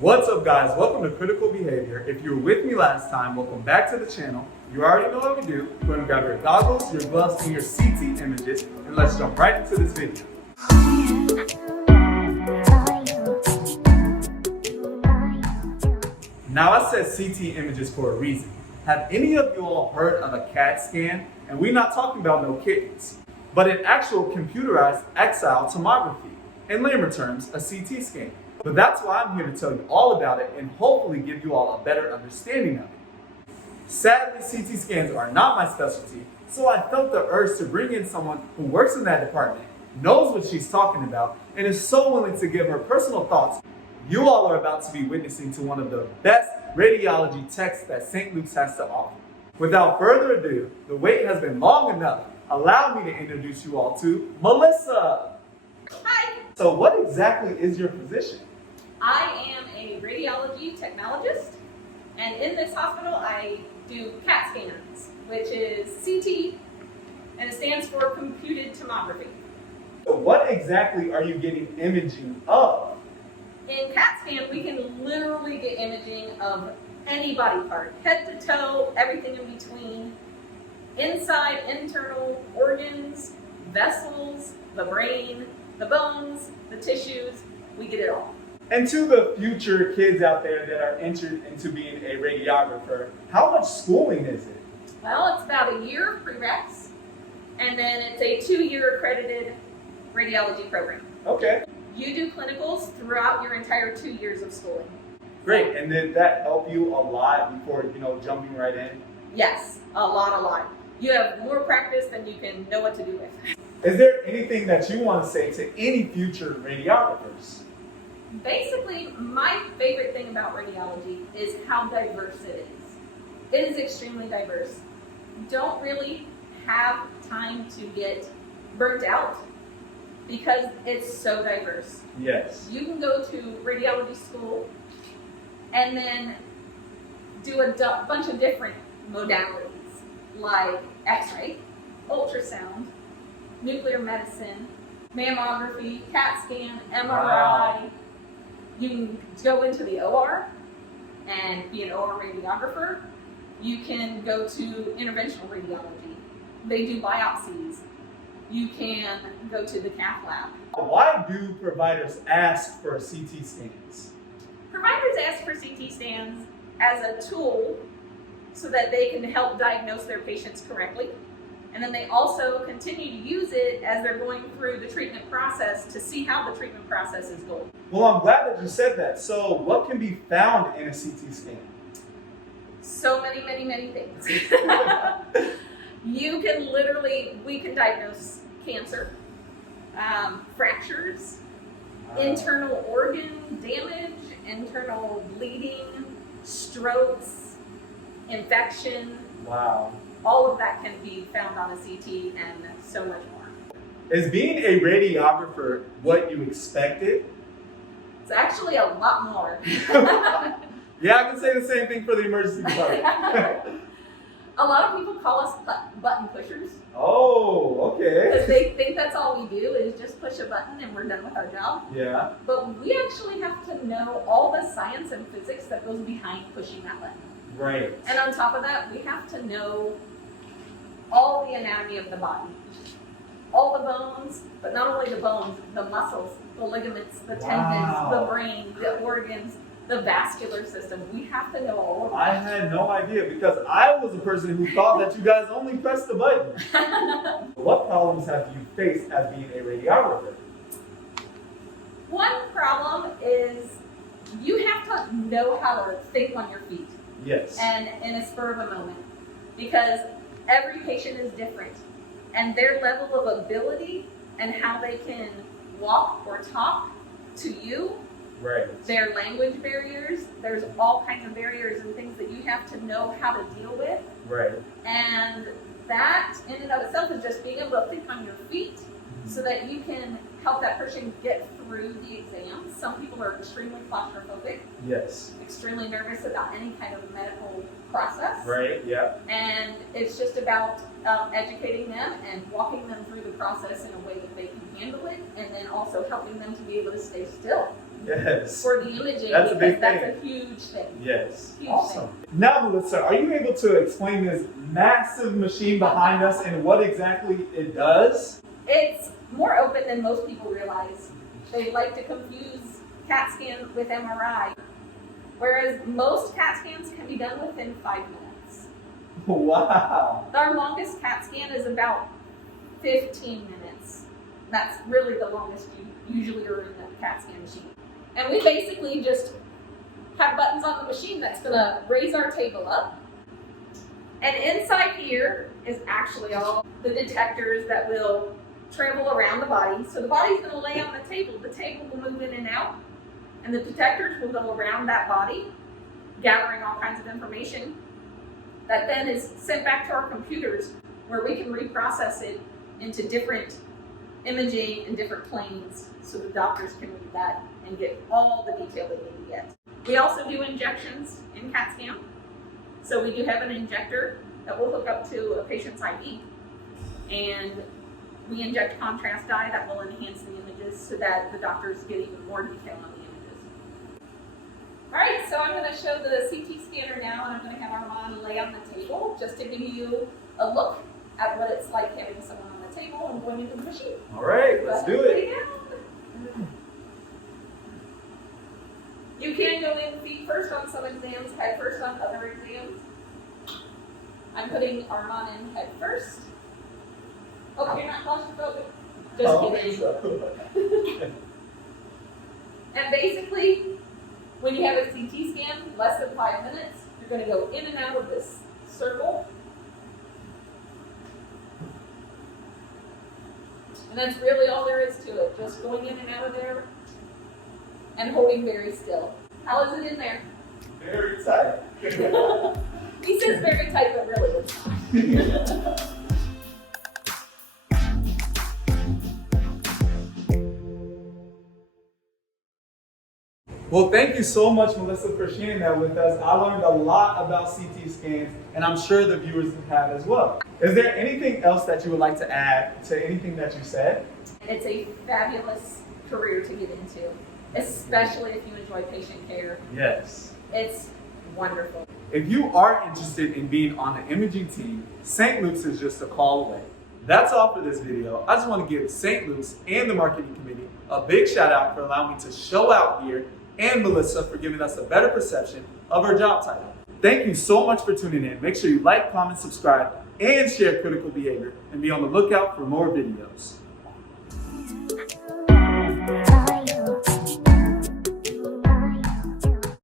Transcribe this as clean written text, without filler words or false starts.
What's up guys, welcome to Critical Behavior. If you were with me last time, welcome back to the channel. You already know what we do. Go ahead and grab your goggles, your gloves, and your CT images, and let's jump right into this video. Now I said CT images for a reason. Have any of you all heard of a CAT scan? And we're not talking about no kittens, but an actual computerized axial tomography. In layman terms, a CT scan. But that's why I'm here to tell you all about it and hopefully give you all a better understanding of it. Sadly, CT scans are not my specialty, so I felt the urge to bring in someone who works in that department, knows what she's talking about, and is so willing to give her personal thoughts. You all are about to be witnessing to one of the best radiology techs that St. Luke's has to offer. Without further ado, the wait has been long enough. Allow me to introduce you all to Melissa. Hi. So what exactly is your position? I am a radiology technologist, and in this hospital I do CAT scans, which is CT, and it stands for computed tomography. So what exactly are you getting imaging of? In CAT scan, we can literally get imaging of any body part, head to toe, everything in between, inside, internal organs, vessels, the brain, the bones, the tissues, we get it all. And to the future kids out there that are entered into being a radiographer, how much schooling is it? Well, it's about a year of prereqs, and then it's a 2-year accredited radiology program. Okay. You do clinicals throughout your entire 2 years of schooling. Great. And did that help you a lot before, jumping right in? Yes, a lot. You have more practice than you can know what to do with. Is there anything that you want to say to any future radiographers? Basically, my favorite thing about radiology is how diverse it is. It is extremely diverse. You don't really have time to get burnt out because it's so diverse. Yes. You can go to radiology school and then do a bunch of different modalities like X-ray, ultrasound, nuclear medicine, mammography, CAT scan, MRI. Wow. You can go into the OR and be an OR radiographer. You can go to interventional radiology. They do biopsies. You can go to the cath lab. Why do providers ask for CT scans? Providers ask for CT scans as a tool so that they can help diagnose their patients correctly. And then they also continue to use it as they're going through the treatment process to see how the treatment process is going. Well, I'm glad that you said that. So what can be found in a CT scan? So many things. We can diagnose cancer, fractures, internal organ damage, internal bleeding, strokes, infection. Wow. All of that can be found on a CT and so much more. Is being a radiographer what you expected? It's actually a lot more. Yeah, I can say the same thing for the emergency department. A lot of people call us button pushers Oh, okay. because they think that's all we do is just push a button and we're done with our job. Yeah. But we actually have to know all the science and physics that goes behind pushing that button. Right. And on top of that, we have to know all the anatomy of the body. All the bones, but not only the bones, the muscles, the ligaments, the tendons, the brain, the organs, the vascular system. We have to know all of that. I had no idea because I was a person who thought that you guys only pressed the button. What problems have you faced as being a radiographer? One problem is you have to know how to think on your feet. Yes. And in a spur of a moment, because every patient is different and their level of ability and how they can walk or talk to you, Right. their language barriers, there's all kinds of barriers and things that you have to know how to deal with. Right. And that in and of itself is just being able to think on your feet so that you can help that person get through the exam. Some people are extremely claustrophobic, Yes. extremely nervous about any kind of medical process. Right. Yeah. And it's just about educating them and walking them through the process in a way that they can handle it, and then also helping them to be able to stay still Yes. for the imaging That's a big because that's thing. a huge thing. Yes. Huge Awesome. Now, Melissa, are you able to explain this massive machine behind us and what exactly it does? It's more open than most people realize. They like to confuse CAT scan with MRI, whereas most CAT scans can be done within 5 minutes. Wow. Our longest CAT scan is about 15 minutes. That's really the longest you usually are in the CAT scan machine. And we basically just have buttons on the machine that's gonna raise our table up. And inside here is actually all the detectors that will travel around the body. So the body's gonna lay on the table will move in and out, and the detectors will go around that body, gathering all kinds of information that then is sent back to our computers where we can reprocess it into different imaging and different planes so the doctors can read that and get all the detail they need to get. We also do injections in CAT scan. So we do have an injector that will hook up to a patient's IV, and we inject contrast dye that will enhance the images so that the doctors get even more detail on the images. All right, so I'm going to show the CT scanner now, and I'm going to have Armand lay on the table just to give you a look at what it's like having someone on the table and going into the machine. All right, let's do it. You can go in feet first on some exams, head first on other exams. I'm putting Armand in head first. Oh, you're not claustrophobic? Just kidding. And basically, when you have a CT scan, less than 5 minutes, you're going to go in and out of this circle. And that's really all there is to it, just going in and out of there and holding very still. How is it in there? Very tight. He says very tight, but really it's not. Well, thank you so much, Melissa, for sharing that with us. I learned a lot about CT scans, and I'm sure the viewers have as well. Is there anything else that you would like to add to anything that you said? It's a fabulous career to get into, especially if you enjoy patient care. Yes. It's wonderful. If you are interested in being on the imaging team, St. Luke's is just a call away. That's all for this video. I just want to give St. Luke's and the marketing committee a big shout out for allowing me to show out here, and Melissa for giving us a better perception of her job title. Thank you so much for tuning in. Make sure you like, comment, subscribe, and share critical behavior, and be on the lookout for more videos.